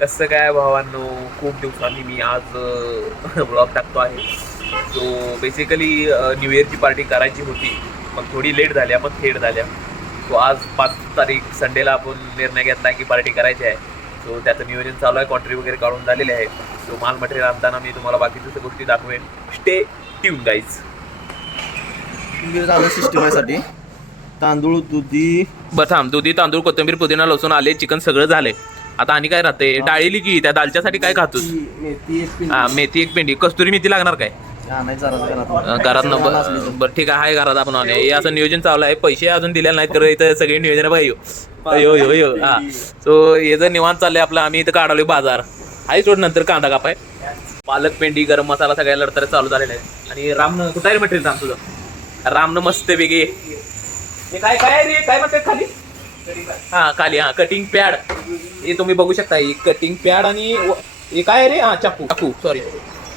कसं काय भावांनो, खूप दिवसांनी मी आज ब्लॉग टाकतो आहे. सो बेसिकली न्यू इयरची पार्टी करायची होती, पण थोडी लेट झाल्या, पण थेट झाल्या. सो आज 5 तारीख संडेला आपण निर्णय घेतला की पार्टी करायची आहे. सो त्याचं नियोजन चालू आहे, कॉन्ट्री वगैरे काढून झालेले आहे. सो माल मटेरियल आणताना मी तुम्हाला बाकीच्या गोष्टी दाखवेन. Stay tune guys. झालं सिस्टमासाठी तांदूळ दुधी बरं थांब, दुधी, तांदूळ, कोथिंबीर, पुदिना, लसूण, आले, चिकन सगळं झालंय. आता आणि काय राहते? डाळीली की त्या दालच्यासाठी काय खातोस? मेथी एक हा, मेथी एक पेंडी. कस्तुरी मेथी लागणार काय घरात? बरं ठीक आहे घरात आपण आणूया. हे असं नियोजन चालू आहे. पैसे अजून दिलेले नाहीत, तर इथं सगळे नियोजन पाहिजे. यो हा. सो हे जर निवांत चाललंय आपलं. आम्ही इथं काढवलोय बाजार. आहे सोड, नंतर कांदा कापाय. पालक, पेंडी, गरम मसाला सगळ्या लढतर चालू झालेला आहे. आणि रामनं कुठं आहे मटेरियल? राम तुझं रामनं मस्त वेगळे हे काय काय रे, काय म्हणतात खाली? हा खाली, हा कटिंग पॅड. हे तुम्ही बघू शकता, ही कटिंग पॅड. आणि हे काय रे? हा चाकू सॉरी,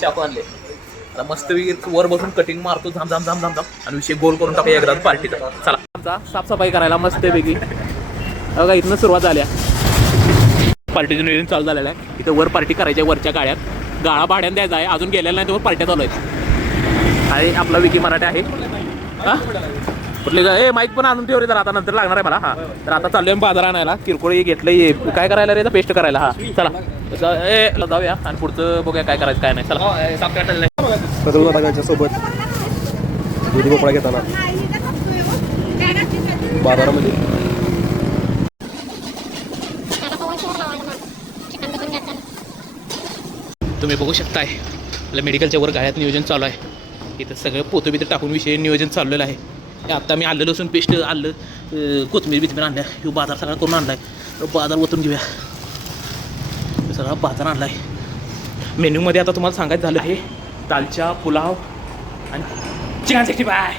चाकू आणले. आता मस्त वर बसून कटिंग मारतो, झाम झाम झाम झाम झाम, आणि विषय गोल करून टाकूया एकदा पार्टीचा. चला आमचा साफसफाई करायला मस्त वेगळी बघा. इथनं सुरुवात झाल्या. पार्टीचं नियोजन चालू झालेलं आहे. इथं वर पार्टी करायची आहे, वरच्या गाड्यात गाळा भाड्यानं द्यायचा आहे. अजून गेलेला नाही, तर पार्ट्या चालू आहेत. आहे आपला विकी मराठे आहे. हा कुठले काय माईक पण आणून ठेवले, तर आता नंतर लागणार आहे मला. हा तर आता चाललोय बाजार आणायला. किरकोळ घेतलं काय करायला रे? पेस्ट करायला. हा चला जाऊया आणि पुढचं बघूया काय करायचं काय नाही. चला टाकायच्या सोबत दुधी भोपळा घेताना बाजारामध्ये तुम्ही बघू शकताय आपल्या मेडिकलच्या वर गाळ्यात नियोजन चालू आहे. इथं सगळं पोतं बितं टाकून विषय नियोजन चाललेलं आहे. आता मी आलं लसूण पेस्ट, आलं कोथिंबीर बिथबीर आणल्या. ह्यो बाजार सगळा करून आणलाय. बाजार ओतून घेऊया. सगळा बाजार आणलाय. मेन्यूमध्ये आता तुम्हाला सांगायचं झालं आहे दालच्या, पुलाव आणि चिकन 65.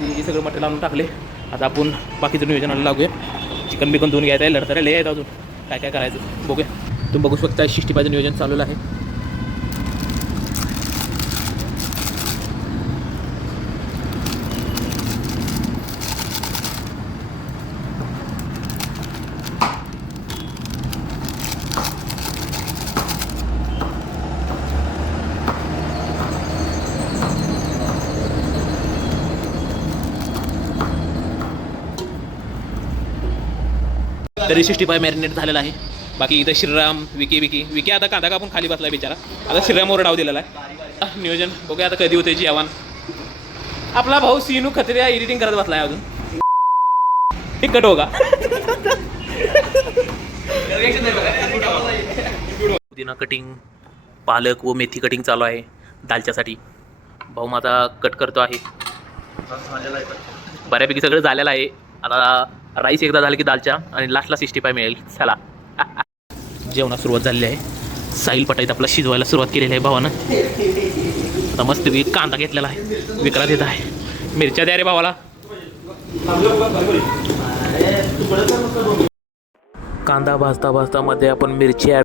हे सगळं मटेरियल आणून टाकले. आता आपण बाकीचं नियोजनाला लागूया. चिकन बिकन धुवून घ्यायचं आहे, लढतऱ्या लय आहेत अजून. काय काय करायचं बघूया. तुम्ही बघू शकता 65चं नियोजन चालू आहे. तरी 65 मॅरिनेट झालेला आहे. बाकी इथं श्रीराम, विकी आता कांदा कापून खाली बसलाय बिचारा. आता श्रीरामवर डाव दिलेला आहे. नियोजन बघूया आता कधी होते जेवण. आपला भाऊ सीनू खत्रिया एडिटिंग करत बसलाय अजून. टिकट होगा. पुदिना कटिंग, पालक व मेथी कटिंग चालू आहे दालच्यासाठी. भाऊ माझा कट करतो आहे. बऱ्यापैकी सगळं झालेलं आहे. आता राईस एकदा झालं की दालच्या आणि लास्टला 65 मिळेल. चला जेवणास सुरुवात झालेली आहे. साईल पटाईत आपला शिजवायला सुरुवात केलेली आहे भावानं. आता मस्त कांदा घेतलेला आहे. विक्रांत येत आहे. मिरच्या द्या रे भावाला. कांदा भाजता भाजता मध्ये आपण मिरची ॲड.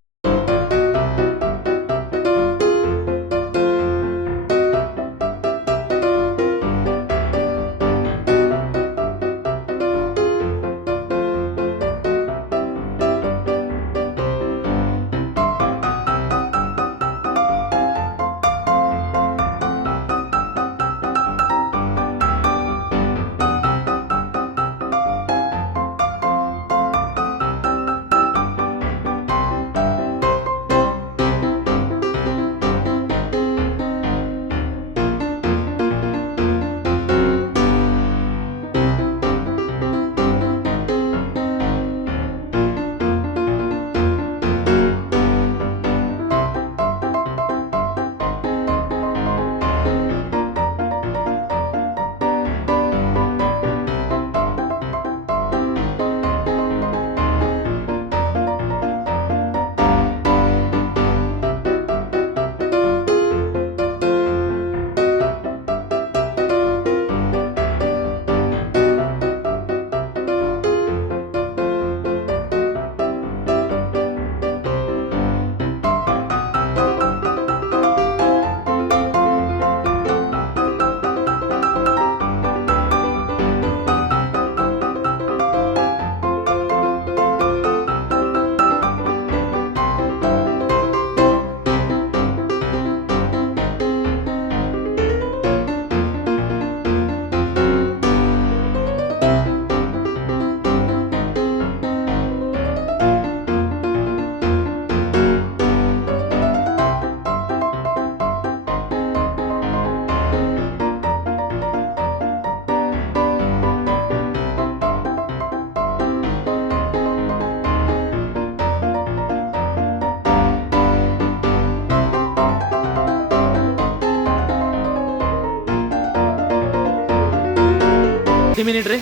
मिनिट रे?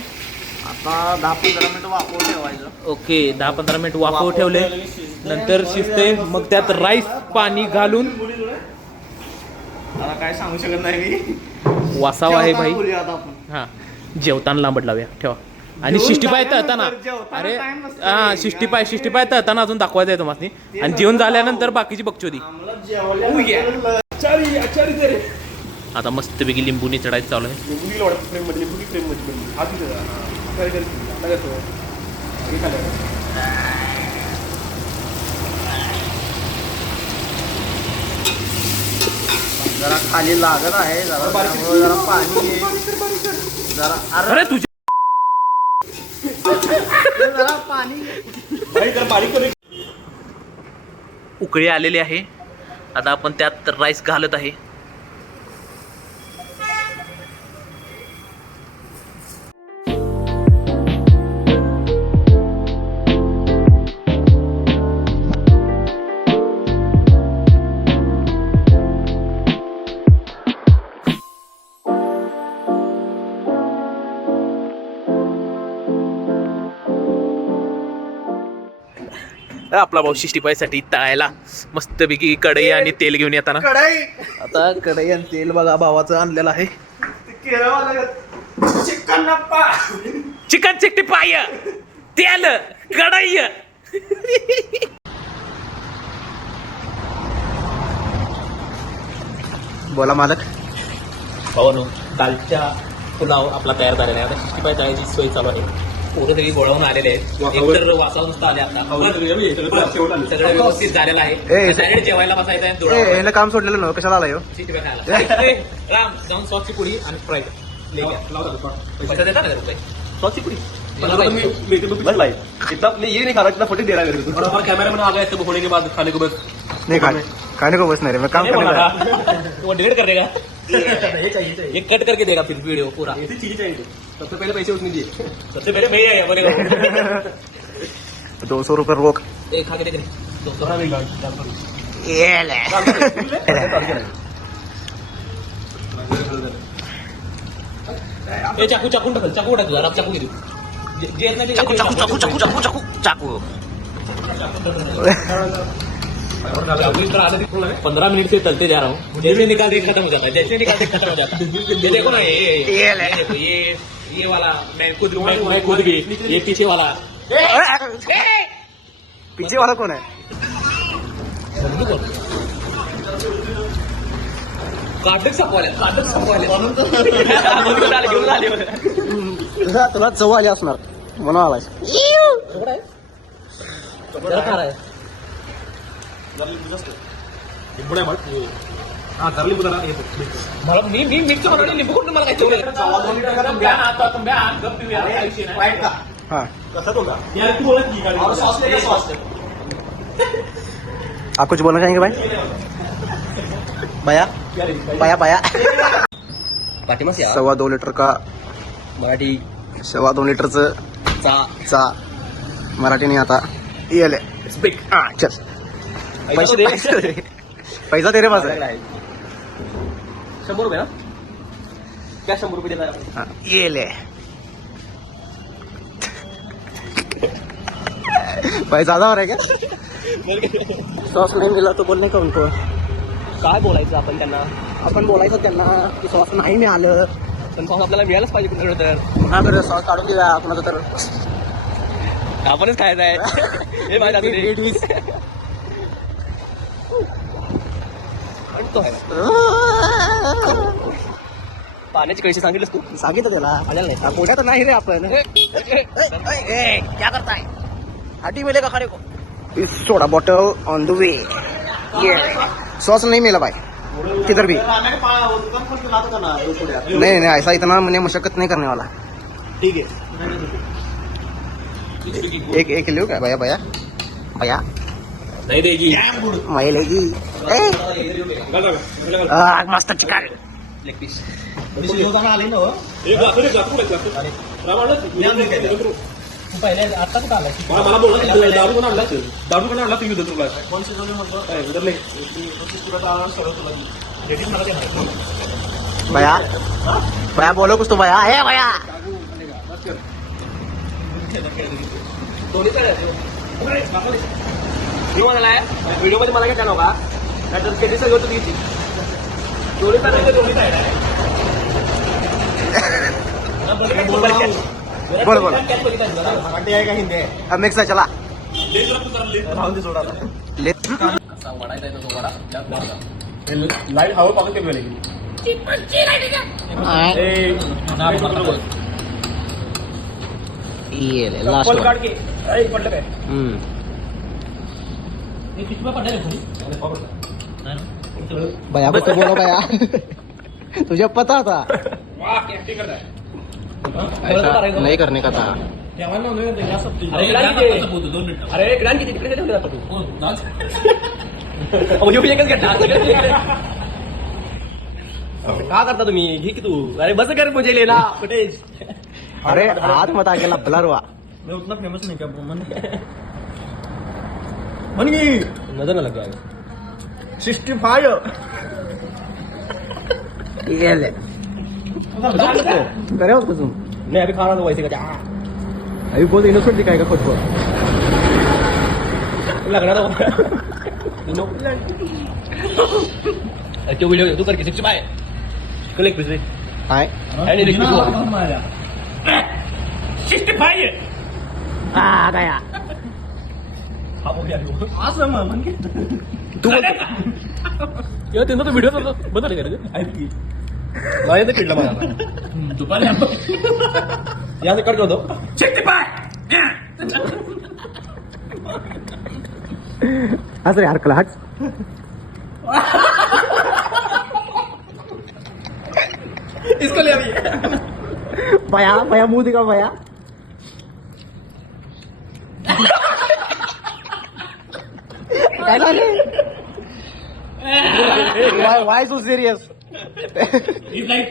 आता 10-15 मिनिट वापरून ठेवायचं. ओके 10-15 मिनिट वाफव ठेवले नंतर शिजते मग त्यात राईस पाणी घालून आता काय सांगू शकत नाही मी. वासावा आहे भाई. बोलूया आता आपण. हा जेवताना लांबट लावूया ठेवा आणि 65 तळताना जेवताना अरे time नसतो. हा 65 तळताना अजून दाखवायचं आहे तुम्हाला आणि जेवण झाल्यानंतर बाकीची बघचोदी. आता मस्तपैकी लिंबूनी चढायचं चालू आहे. जरा खाली लागत आहे जरा त्यामुळे जरा पाणी जरा अरे तुझ्या जरा पाणी उकळी आलेली आहे. आता आपण त्यात राईस घालत आहे. आपला भाऊ 65 साठी तळायला मस्तपैकी कढई आणि तेल घेऊन येताना कढई आता कढई आणि तेल बघा भावाचं आणलेलं आहे. चिकन 65 तेल कढई. बोला मालक. भावानो कालच्या पुलाव आपला तयार झालेला आहे. आता 65 तळायची सोय चालू आहे. पोरं सगळी गोळवून आलेले आहेत. एकतर वासावर नुसतं आले आता सगळं व्यवस्थित झालेलं आहे. डायरेक्ट जेवायला बसायचं आहे. याला काम सोडलेलं नव्हतं कशाला आला ह्यो? राम जाऊन सॉसची पुडी आणि फ्राय पैसा देता ना रुपये सॉसची पुडी कैमरा में आ गए तब होने के बाद खाने को बस नहीं खाने को बस नहीं रे मैं काम करने वाला. वो डिलीट कर देगा ये कट करके देगा फिर वीडियो पूरा. सबसे पहले पैसे उसने दिए. सबसे पहले मैं आया बोलेगा 200 रुपये रोक. एक खा के देख ए चाकू चाकू टाकल चाकू टाक जरा चाकू दे जे इतना चाकू चाकू चाकू चाकू चाकू चाकू चाकू 15 मिनट से तलते जा रहा हूँ. जैसे निकाल के खत्म हो जाता है. जैसे निकाल के खत्म हो जाता है. ये देखो ना ये वाला मैं खुद भी ये पीछे वाला पीछे वाला कौन है? काटक सपवाले तुला चव आली असणार म्हणून आलाय. मला मी मिक्स बनवले लिंबू कुठून मला काय ठेवलं. आप कुछ बोलना चाहेंगे भाई? बाया बाया 2.25 लीटर का मराठी 2.25 लीटरचं चा मराठी नाही आता येले. चल पैसा दे रे माझा. 100 रुपये ना क्या 100 रुपये देता ये ले पैसा ज्यादा हो रहा है क्या? सॉस नहीं मिला तो बोलने का उनको. काय बोलायचं आपण त्यांना. आपण बोलायचं त्यांना की सॉस नाही मिळालं पण सॉस आपल्याला मिळालंच पाहिजे कुणाकडे तर. पुन्हा तर सॉस काढून देऊया कुणाचं तर. आपणच खायचं आहे हे माहिती पाण्याची कळशी सांगितलंस तू. सांगितलं तुला आलेलं नाही पोटा तर नाही रे आपण. क्या करताय हाटी मिले का खाने को. सोडा बॉटल ऑन द वे. ये सॉस नहीं मिला भाई किधर भी. नहीं नहीं ऐसा इतना मैंने मशक्कत नहीं करने वाला. ठीक है एक लियो क्या भैया भैया भैया नहीं देगी मैं लेगी. मस्त चिकन लेग पीस पहिले आता कुठं आला मला बोला दारू पण आणला तुम्ही भैया भैया बोलो कुछ तो भैया है भैया व्हिडिओ मध्ये मला काय जाणव का नाहीतर कधी सगळं तू घेतली दोन्ही साईड दोन्ही साईड आहे बोल बोल मराठी आहे का हिंदी आहे मिक्स आहे चला राहून दे सोडा लाईट हवं पाहत केलं लास्ट काढ के पडलं काय भैया कुछ बोलो भैया तुझे पता था ऐसा नहीं करने का था अरे का करता तुम्ही घे की तू अरे बस कर मुझे लेना फुटेज अरे हाथ मत आकेला ब्लर हुआ मैं उतना फेमस नहीं क्या मन की नजर न लग गया 65 ये ले करे उसको तुम नहीं अभी खा रहा था वैसे का अभी बहुत इनोसेंट दिखाएगा खुद को लग रहा था क्यों वीडियो तू करके 65 click please hi any request 65 आ गया असं मन की तू या त्यांना तो व्हिडिओ बदल का ऐक की नाही तर किडला मला दुपारी याचं कट करतो 65 असं यार कला हट इसको ले अभी भैया भैया मुंह दिखा भैया काय झाले why so serious it's like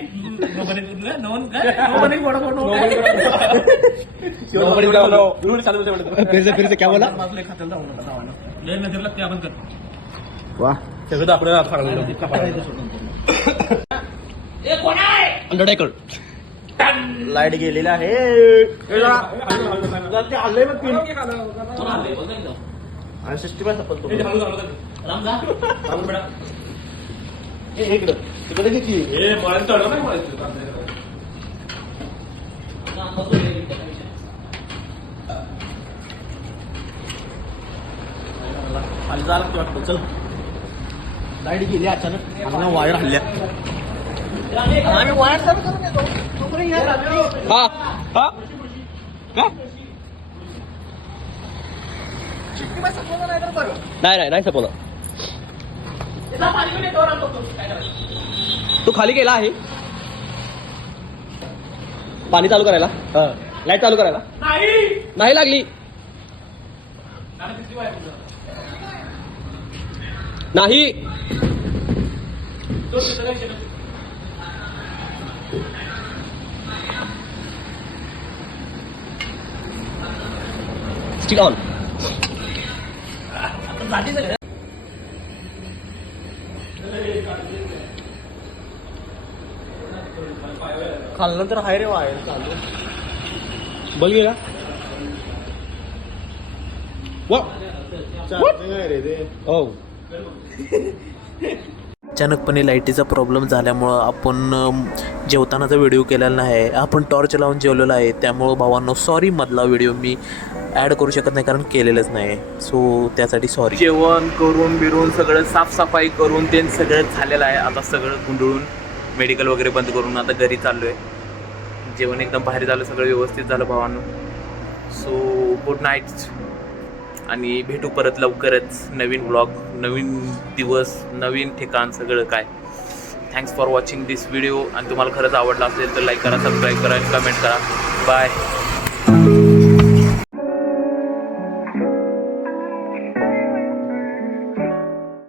nobody फिर से क्या बोला वाह सगळं आपल्याला अंडरटेकर लाईट गेलेला आहे आणि 65 सपतो तिकडे किती चल लाईट गेली अचानक वायर हल्ल्या आम्ही वायर हा हा का नाही सपवलं तू खाली गेला आहे पाणी चालू करायला लाईट चालू करायला नाही लागली नाही स्टिक ऑन खाल्लं तर हाय रे वायर चालू बघ गेला अचानकपणे लाईटीचा प्रॉब्लेम झाल्यामुळं आपण जेवतानाचा व्हिडिओ केलेला नाही आपण टॉर्च लावून जेवलेला आहे त्यामुळं भावांनो सॉरी मधला व्हिडिओ मी ॲड करू शकत नाही कारण केलेलंच नाही सो त्यासाठी सॉरी जेवण करून बिरून सगळं साफसफाई करून ते सगळं झालेलं आहे आता सगळं गुंडळून मेडिकल वगैरे बंद करून आता घरी चाललो आहे जेवण एकदम भारी झालं सगळं व्यवस्थित झालं भावांनो सो गुड नाईट आणि भेटू परत लवकरच नवीन ब्लॉग नवीन दिवस नवीन ठिकाण सगळं काय thanks for watching this video आणि तुम्हाला खरंच आवडला असेल तर लाईक करा सबस्क्राईब करा आणि कमेंट करा बाय